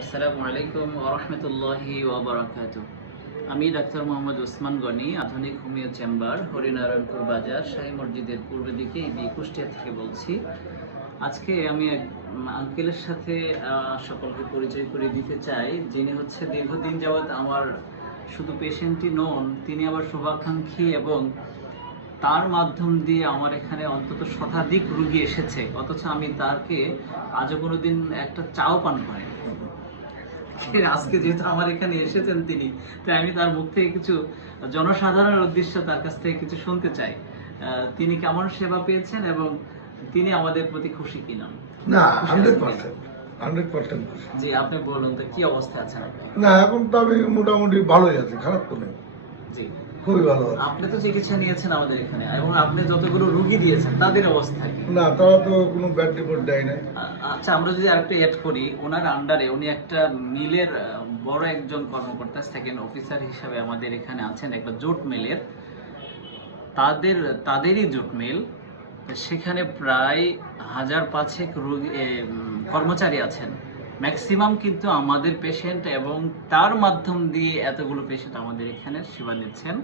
আসসালামু আলাইকুম ওয়া রাহমাতুল্লাহি ওয়া বারাকাতুহু। আমি ডাক্তার মোহাম্মদ ওসমান গনি, আধুনিক হোমিও চেম্বার, হরিনারায়ণপুর বাজার, শাহী মসজিদের পূর্ব দিকে কুষ্টিয়া থেকে বলছি। আজকে আমি এক আঙ্কেলের সাথে সকলকে পরিচয় করে দিতে চাই, যিনি হচ্ছে দীর্ঘদিন যাবৎ আমার শুধু পেশেন্টই নন, তিনি আবার শুভাকাঙ্ক্ষী এবং তার মাধ্যম দিয়ে আমার এখানে অন্তত শতাধিক রুগী এসেছে, অথচ আমি তাকে আজও কোনোদিন একটা চাও পান করিনি। আজকে যেহেতু আমার এখানে এসেছেন তিনি, তাই আমি তার মুখ থেকে কিছু জনসাধারণের উদ্দেশ্যে তার কাছ থেকে কিছু শুনতে চাই। তিনি কেমন সেবা পেয়েছেন এবং তিনি আমাদের প্রতি খুশি কিনা? না, খুশি আছেন কিনা? 100% খুশি। জি, আপনি বলুন তো কি অবস্থায় আছেন আপনি? না, এখন তো আমি মোটামুটি ভালোই আছি, খারাপ তো নেই, জি, খুবই ভালো আছি। আপনি তো চিকিৎসা নিয়েছেন আমাদের এখানে এবং আপনি যতগুলো রুগী দিয়েছেন তাদের অবস্থা কি? না, তারা তো কোনো ব্যাড রিপোর্ট দেয় নাই। আচ্ছা, আমরা যদি আরেকটু অ্যাড করি, ওনার আন্ডারে উনি একটা মিলের বড় একজন কর্মকর্তা, সেকেন্ড অফিসার হিসাবে আমাদের এখানে আছেন, একটা জুট মিলের, তাদেরই জুট মিল। সেখানে প্রায় 1000-5 রোগী কর্মচারী আছেন, ম্যাক্সিমাম কিন্তু আমাদের পেশেন্ট, এবং তার মাধ্যম দিয়ে এতগুলো পেশেন্ট আমাদের এখানে সেবা নিচ্ছেন।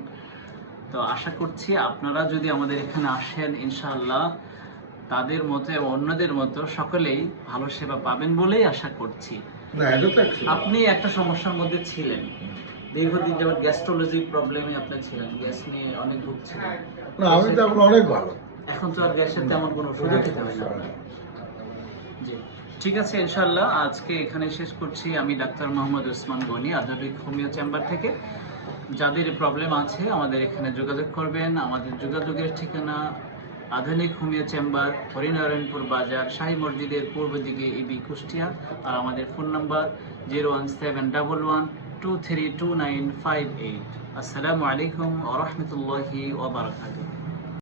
তো আশা করছি আপনারা যদি আমাদের এখানে আসেন, ইনশাআল্লাহ তাদের মতো এবং অন্যদের মতো সকলেই ভালো সেবা পাবেন বলেই আশা করছি। না, এটা তো actually। আপনি একটা সমস্যার মধ্যে ছিলেন, দীর্ঘদিন যাবত গ্যাস্ট্রোলজি প্রবলেমে আপনি ছিলেন, গ্যাস নিয়ে অনেক ভুগছিলেন। না, আমি তো এখন অনেক ভালো। এখন তো আর গ্যাসের তেমন কোনো ওষুধও খেতে হয় না। জি, ঠিক আছে, ইনশাআল্লাহ আজকে এখানে শেষ করছি। আমি ডাক্তার মোহাম্মদ ওসমান গনি, আধুনিক হোমিও চেম্বার থেকে। যাদের প্রবলেম আছে আমাদের এখানে যোগাযোগ করবেন। আমাদের যোগাযোগের ঠিকানা আধুনিক হোমিও চেম্বার, হরিনারায়ণপুর বাজার, শাহী মসজিদের পূর্ব দিকে কুষ্টিয়া। আর আমাদের ফোন নাম্বার 01711232958। আসসালামু আলাইকুম ওয়া রাহমাতুল্লাহি ওয়া বারাকাতুহু।